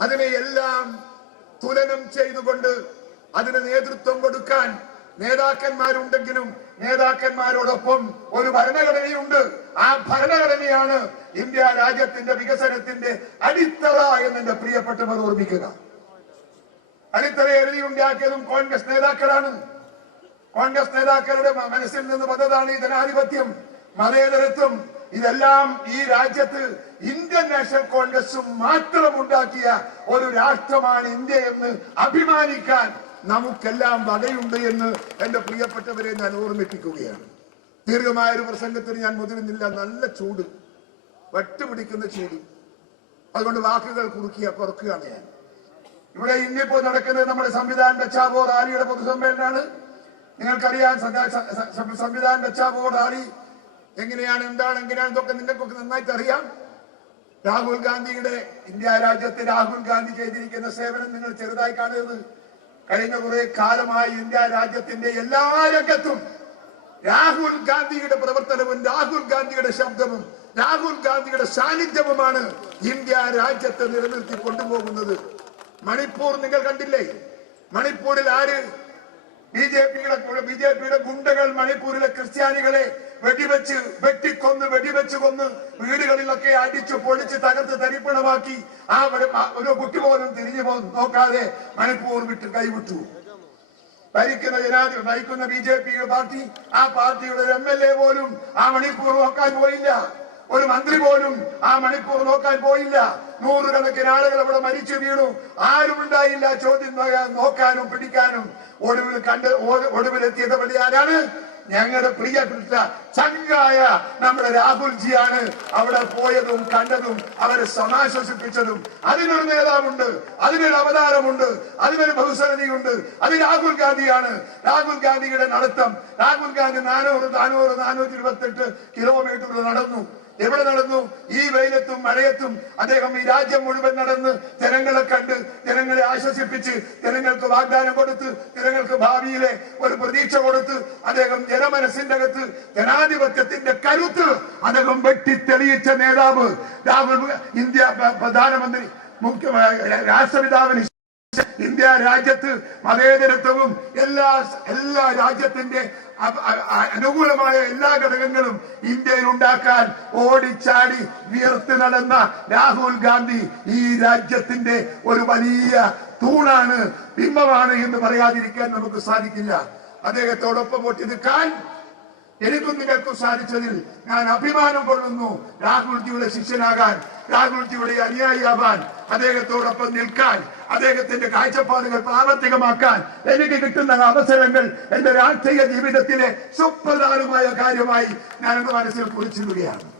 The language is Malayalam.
അതിനെ എല്ലാം തുലനം ചെയ്തുകൊണ്ട് അതിന് നേതൃത്വം കൊടുക്കാൻ നേതാക്കന്മാരുണ്ടെങ്കിലും നേതാക്കന്മാരോടൊപ്പം ഒരു ഭരണഘടനയുണ്ട്. ആ ഭരണഘടനയാണ് ഇന്ത്യ രാജ്യത്തിന്റെ വികസനത്തിന്റെ അടിത്തറ എന്ന് എന്റെ പ്രിയപ്പെട്ടവർ ഓർമ്മിക്കുക. അടിത്തറ എഴുതിയുണ്ടാക്കിയതും കോൺഗ്രസ് നേതാക്കളാണ്. കോൺഗ്രസ് നേതാക്കളുടെ മനസ്സിൽ നിന്ന് വന്നതാണ് ഈ ജനാധിപത്യം മതേതരത്വം ഇതെല്ലാം ഈ രാജ്യത്ത് ഇന്ത്യൻ നാഷണൽ കോൺഗ്രസ് മാത്രം ഉണ്ടാക്കിയ ഒരു രാഷ്ട്രമാണ് ഇന്ത്യ എന്ന് അഭിമാനിക്കാൻ നമുക്കെല്ലാം വകയുണ്ട് എന്ന് എന്റെ പ്രിയപ്പെട്ടവരെ ഞാൻ ഓർമ്മിപ്പിക്കുകയാണ്. ദീർഘമായ ഒരു പ്രസംഗത്തിന് ഞാൻ മുതിരുന്നില്ല. നല്ല ചൂട്. വട്ടുപിടിക്കുന്ന ചൂട്. അതുകൊണ്ട് വാക്കുകൾ കുറുക്കിയ കുറക്കുകയാണ് ഞാൻ. ഇവിടെ ഇന്നിപ്പോ നടക്കുന്നത് നമ്മുടെ സംവിധാൻ ബച്ചാബോ റാലിയുടെ പൊതുസമ്മേളനമാണ്. നിങ്ങൾക്കറിയാം സംവിധാൻ ബച്ചാവോ റാലി എങ്ങനെയാണ് എന്താണ് എങ്ങനെയാണ് ഇതൊക്കെ നിങ്ങൾക്കൊക്കെ നന്നായിട്ട് അറിയാം രാഹുൽ ഗാന്ധിയുടെ ഇന്ത്യ രാജ്യത്ത് രാഹുൽ ഗാന്ധി ചെയ്തിരിക്കുന്ന സേവനം നിങ്ങൾ ചെറുതായി കാണരുത്. കഴിഞ്ഞ കുറെ കാലമായി ഇന്ത്യ രാജ്യത്തിന്റെ എല്ലാ രംഗത്തും രാഹുൽ ഗാന്ധിയുടെ പ്രവർത്തനവും രാഹുൽ ഗാന്ധിയുടെ ശബ്ദവും രാഹുൽ ഗാന്ധിയുടെ സാന്നിധ്യവുമാണ് ഇന്ത്യ രാജ്യത്തെ നിലനിർത്തി കൊണ്ടുപോകുന്നത്. മണിപ്പൂർ നിങ്ങൾ കണ്ടില്ലേ? മണിപ്പൂരിൽ ആര്? ബി ജെ പിയുടെ ബി ജെ പിയുടെ ഗുണ്ടകൾ മണിപ്പൂരിലെ ക്രിസ്ത്യാനികളെ വെടിവെച്ച് വെട്ടിക്കൊന്ന് വെടിവെച്ച് കൊന്ന് വീടുകളിലൊക്കെ അടിച്ചു പൊളിച്ച് തകർത്ത് തരിപ്പണമാക്കി ആ ഒരു- കുട്ടി പോലും തിരിഞ്ഞു പോ നോക്കാതെ മണിപ്പൂർ വിട്ട് കൈവിട്ടു. ഭരിക്കുന്ന ജനാധി ഭരിക്കുന്ന ബി ജെ പി പാർട്ടി ആ പാർട്ടിയുടെ ഒരു എം എൽ എ പോലും ആ മണിപ്പൂർ നോക്കാൻ പോയില്ല. ഒരു മന്ത്രി പോലും ആ മണിപ്പൂർ നോക്കാൻ പോയില്ല. നൂറുകണക്കിന് ആളുകൾ അവിടെ മരിച്ചു വീണു. ആരും ഉണ്ടായില്ല ചോദ്യം നോക്കാനും പിടിക്കാനും. ഒടുവിൽ കണ്ട് ഒടുവിലെത്തിയത് വഴി ആരാണ്? ഞങ്ങളുടെ പ്രിയപ്പെട്ട ചങ്കായ നമ്മുടെ രാഹുൽജിയാണ് അവിടെ പോയതും കണ്ടതും അവരെ സമാശ്വസിപ്പിച്ചതും. അതിനൊരു നേതാവുണ്ട് അതിനൊരു അവതാരമുണ്ട് അതിനൊരു ബഹുസരണിയുണ്ട്. അത് രാഹുൽ ഗാന്ധിയാണ്. രാഹുൽ ഗാന്ധിയുടെ നടത്തം. രാഹുൽ ഗാന്ധി നാനൂറ് നാനൂറ് നാനൂറ്റി ഇരുപത്തെട്ട് കിലോമീറ്റർ നടന്നു. എവിടെ നടന്നു? ഈ വെയിലത്തും മഴയത്തും അദ്ദേഹം ഈ രാജ്യം മുഴുവൻ നടന്ന് ജനങ്ങളെ കണ്ട് ജനങ്ങളെ ആശ്വസിപ്പിച്ച് ജനങ്ങൾക്ക് വാഗ്ദാനം കൊടുത്ത് ജനങ്ങൾക്ക് ഭാവിയിലെ ഒരു പ്രതീക്ഷ കൊടുത്ത് അദ്ദേഹം ജനമനസ്സിന്റെ അകത്ത് ജനാധിപത്യത്തിന്റെ കരുത്ത് അദ്ദേഹം വെട്ടി തെളിയിച്ച നേതാവ് രാഹുൽ ഇന്ത്യ പ്രധാനമന്ത്രി മുഖ്യ രാഷ്ട്രപിതാവിന് ഇന്ത്യ രാജ്യത്ത് മതേതരത്വവും എല്ലാ എല്ലാ രാജ്യത്തിന്റെ അനുകൂലമായ എല്ലാ ഘടകങ്ങളും ഇന്ത്യയിൽ ഉണ്ടാക്കാൻ ഓടിച്ചാടി വിയർത്ത് നടന്ന രാഹുൽ ഗാന്ധി ഈ രാജ്യത്തിന്റെ ഒരു വലിയ തൂണാണ് ബിംബമാണ് എന്ന് പറയാതിരിക്കാൻ നമുക്ക് സാധിക്കില്ല. അദ്ദേഹത്തോടൊപ്പം വോട്ട് നിൽക്കാൻ എനിക്കും നിങ്ങൾക്കും സാധിച്ചതിൽ ഞാൻ അഭിമാനം കൊള്ളുന്നു. രാഹുൽജിയുടെ ശിഷ്യനാകാൻ രാഹുൽജിയുടെ അനുയായിയാവാൻ അദ്ദേഹത്തോടൊപ്പം നിൽക്കാൻ അദ്ദേഹത്തിന്റെ കാഴ്ചപ്പാടുകൾ പ്രാവർത്തികമാക്കാൻ എനിക്ക് കിട്ടുന്ന അവസരങ്ങൾ എന്റെ രാഷ്ട്രീയ ജീവിതത്തിലെ സുപ്രധാനമായ കാര്യമായി ഞാൻ എന്റെ മനസ്സിൽ കുറിച്ചിടുകയാണ്.